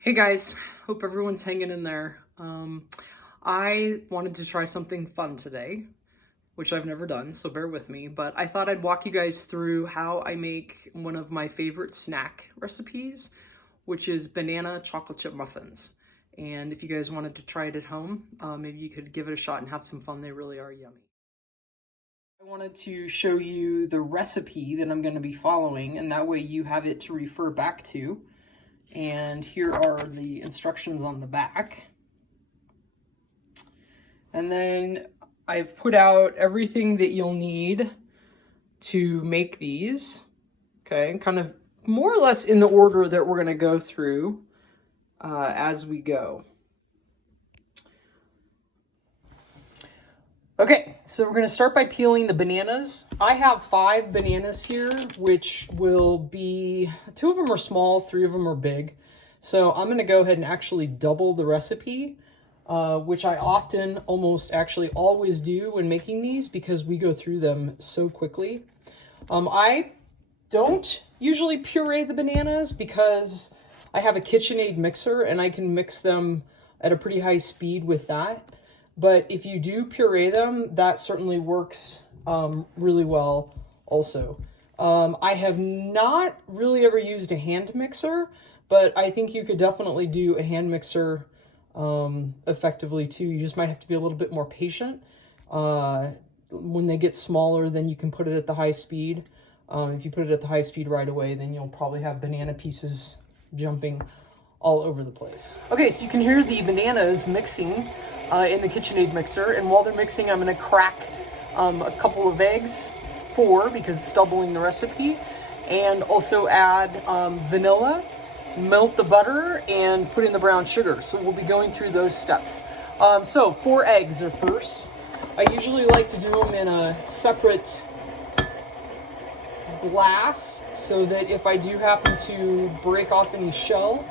Hey guys, hope everyone's hanging in there. I wanted to try something fun today, which I've never done, so bear with me, but I thought I'd walk you guys through how I make one of my favorite snack recipes, which is banana chocolate chip muffins. And if you guys wanted to try it at home, maybe you could give it a shot and have some fun. They really are yummy. I wanted to show you the recipe that I'm going to be following, and that way you have it to refer back to. And here are the instructions on the back. And then I've put out everything that you'll need to make these, okay, kind of more or less in the order that we're going to go through as we go. Okay, so we're going to start by peeling the bananas. I have 5 bananas here, which will be, 2 of them are small, 3 of them are big. So I'm going to go ahead and actually double the recipe, which I often, almost actually always do when making these because we go through them so quickly. I don't usually puree the bananas because I have a KitchenAid mixer and I can mix them at a pretty high speed with that. But if you do puree them, that certainly works really well also. I have not really ever used a hand mixer, but I think you could definitely do a hand mixer effectively too. You just might have to be a little bit more patient. When they get smaller, then you can put it at the high speed. If you put it at the high speed right away, then you'll probably have banana pieces jumping all over the place. Okay, so you can hear the bananas mixing in the KitchenAid mixer, and while they're mixing, I'm going to crack a couple of eggs, 4 because it's doubling the recipe, and also add vanilla, melt the butter, and put in the brown sugar. So we'll be going through those steps. So 4 eggs are first. I usually like to do them in a separate glass so that if I do happen to break off any shell,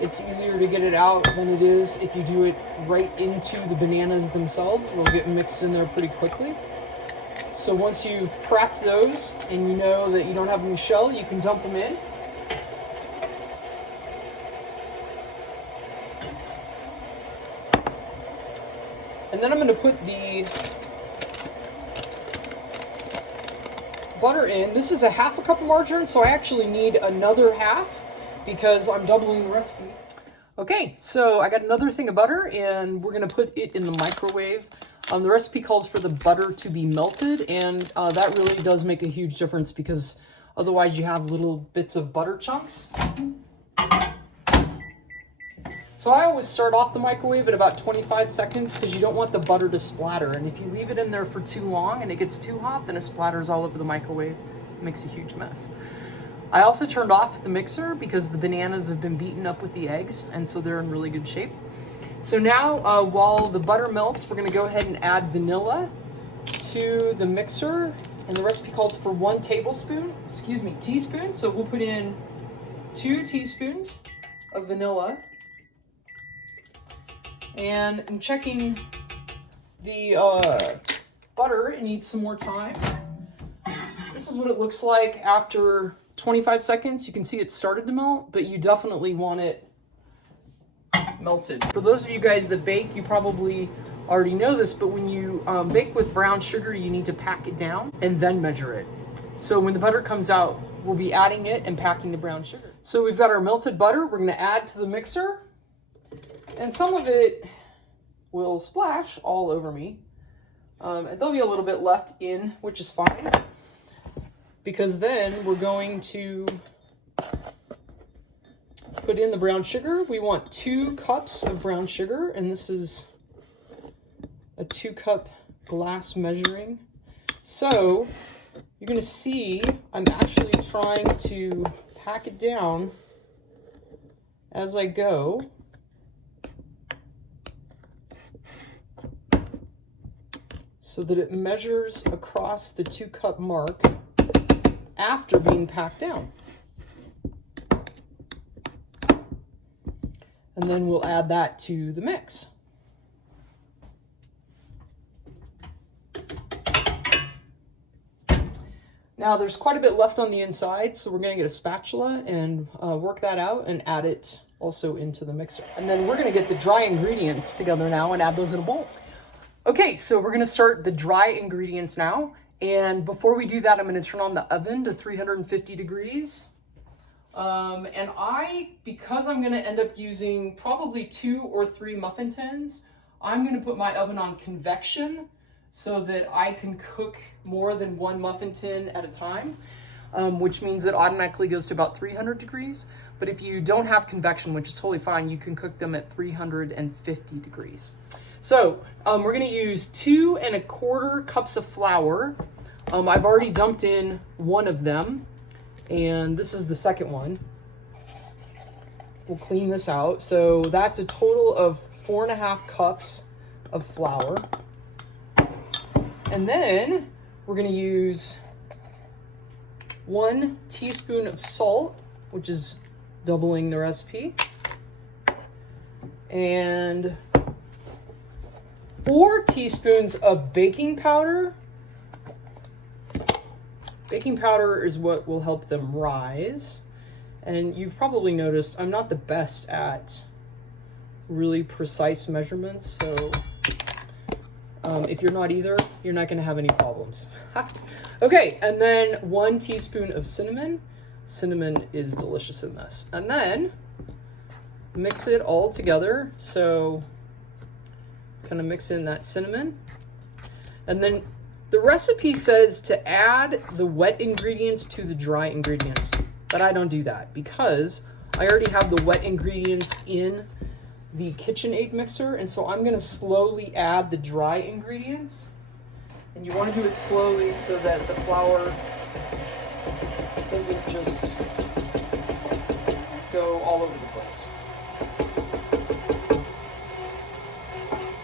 it's easier to get it out than it is if you do it right into the bananas themselves. They'll get mixed in there pretty quickly. So once you've prepped those and you know that you don't have any shell, you can dump them in. And then I'm going to put the butter in. This is a 1/2 cup of margarine, so I actually need another half because I'm doubling the recipe. Okay, so I got another thing of butter, and we're going to put it in the microwave. The recipe calls for the butter to be melted, and that really does make a huge difference because otherwise you have little bits of butter chunks. So I always start off the microwave at about 25 seconds because you don't want the butter to splatter. And if you leave it in there for too long and it gets too hot, then it splatters all over the microwave. It makes a huge mess. I also turned off the mixer because the bananas have been beaten up with the eggs, and so they're in really good shape. So now, while the butter melts, we're going to go ahead and add vanilla to the mixer. And the recipe calls for 1 teaspoon. So we'll put in 2 teaspoons of vanilla. And I'm checking the butter. It needs some more time. This is what it looks like after 25 seconds. You can see it started to melt, but you definitely want it melted. For those of you guys that bake, you probably already know this, but when you bake with brown sugar, you need to pack it down and then measure it. So when the butter comes out, we'll be adding it and packing the brown sugar. So we've got our melted butter. We're going to add to the mixer, and some of it will splash all over me. And there'll be a little bit left in, which is fine, because then we're going to put in the brown sugar. We want 2 cups of brown sugar, and this is a 2-cup glass measuring. So you're going to see I'm actually trying to pack it down as I go. So that it measures across the 2-cup mark after being packed down. And then we'll add that to the mix. Now there's quite a bit left on the inside, so we're going to get a spatula and work that out and add it also into the mixer. And then we're gonna get the dry ingredients together now and add those in a bowl. Okay, so we're gonna start the dry ingredients now. And before we do that, I'm gonna turn on the oven to 350 degrees. Because I'm gonna end up using probably 2 or 3 muffin tins, I'm gonna put my oven on convection so that I can cook more than 1 muffin tin at a time, which means it automatically goes to about 300 degrees. But if you don't have convection, which is totally fine, you can cook them at 350 degrees. So we're gonna use 2 1/4 cups of flour. I've already dumped in one of them, and this is the second one. We'll clean this out. So that's a total of 4 1/2 cups of flour. And then we're gonna use 1 teaspoon of salt, which is doubling the recipe, and 4 teaspoons of baking powder. Baking powder is what will help them rise. And you've probably noticed I'm not the best at really precise measurements, so if you're not either, you're not gonna have any problems. Okay, and then 1 teaspoon of cinnamon. Cinnamon is delicious in this. And then mix it all together. So kind of mix in that cinnamon. And then the recipe says to add the wet ingredients to the dry ingredients, but I don't do that because I already have the wet ingredients in the KitchenAid mixer, and so I'm gonna slowly add the dry ingredients. And you wanna do it slowly so that the flour doesn't just go all over the place.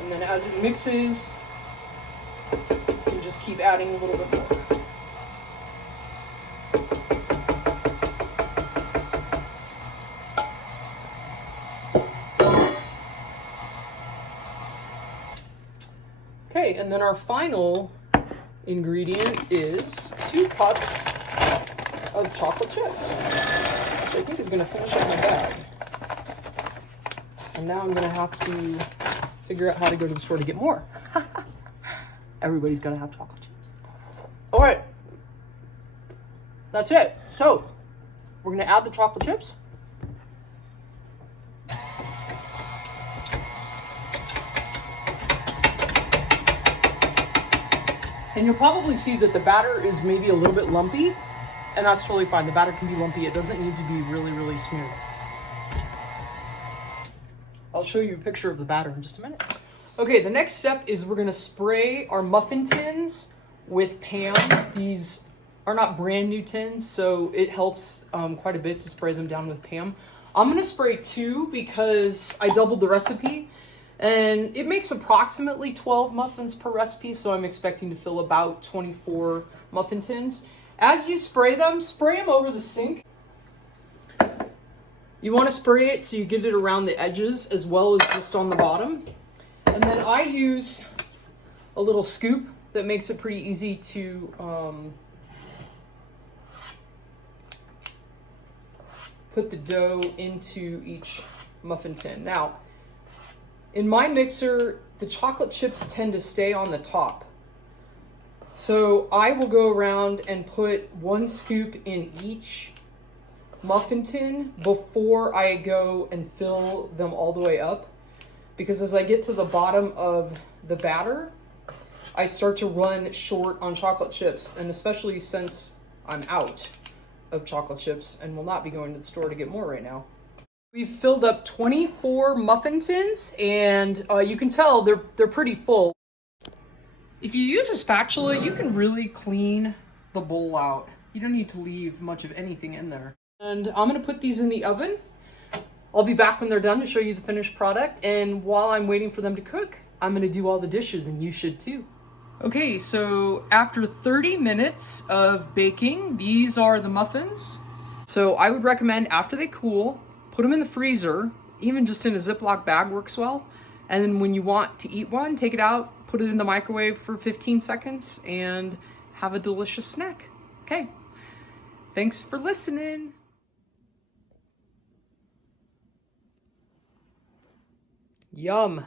And then as it mixes, you can just keep adding a little bit more. Okay, and then our final ingredient is 2 cups of chocolate chips, which I think is gonna finish up my bag. And now I'm gonna have to figure out how to go to the store to get more. Everybody's gotta have chocolate chips. All right, that's it. So we're gonna add the chocolate chips. And you'll probably see that the batter is maybe a little bit lumpy, and that's totally fine. The batter can be lumpy. It doesn't need to be really, really smooth. I'll show you a picture of the batter in just a minute. Okay, the next step is we're gonna spray our muffin tins with Pam. These are not brand new tins, so it helps quite a bit to spray them down with Pam. I'm gonna spray 2 because I doubled the recipe. And it makes approximately 12 muffins per recipe, so I'm expecting to fill about 24 muffin tins. As you spray them over the sink. You want to spray it so you get it around the edges as well as just on the bottom. And then I use a little scoop that makes it pretty easy to put the dough into each muffin tin. Now, in my mixer, the chocolate chips tend to stay on the top. So I will go around and put 1 scoop in each muffin tin before I go and fill them all the way up. Because as I get to the bottom of the batter, I start to run short on chocolate chips. And especially since I'm out of chocolate chips and will not be going to the store to get more right now. We've filled up 24 muffin tins, and you can tell they're pretty full. If you use a spatula, you can really clean the bowl out. You don't need to leave much of anything in there. And I'm gonna put these in the oven. I'll be back when they're done to show you the finished product, and while I'm waiting for them to cook, I'm gonna do all the dishes, and you should too. Okay, so after 30 minutes of baking, these are the muffins. So I would recommend after they cool, put them in the freezer, even just in a Ziploc bag works well. And then when you want to eat one, take it out, put it in the microwave for 15 seconds, and have a delicious snack. Okay, thanks for listening. Yum.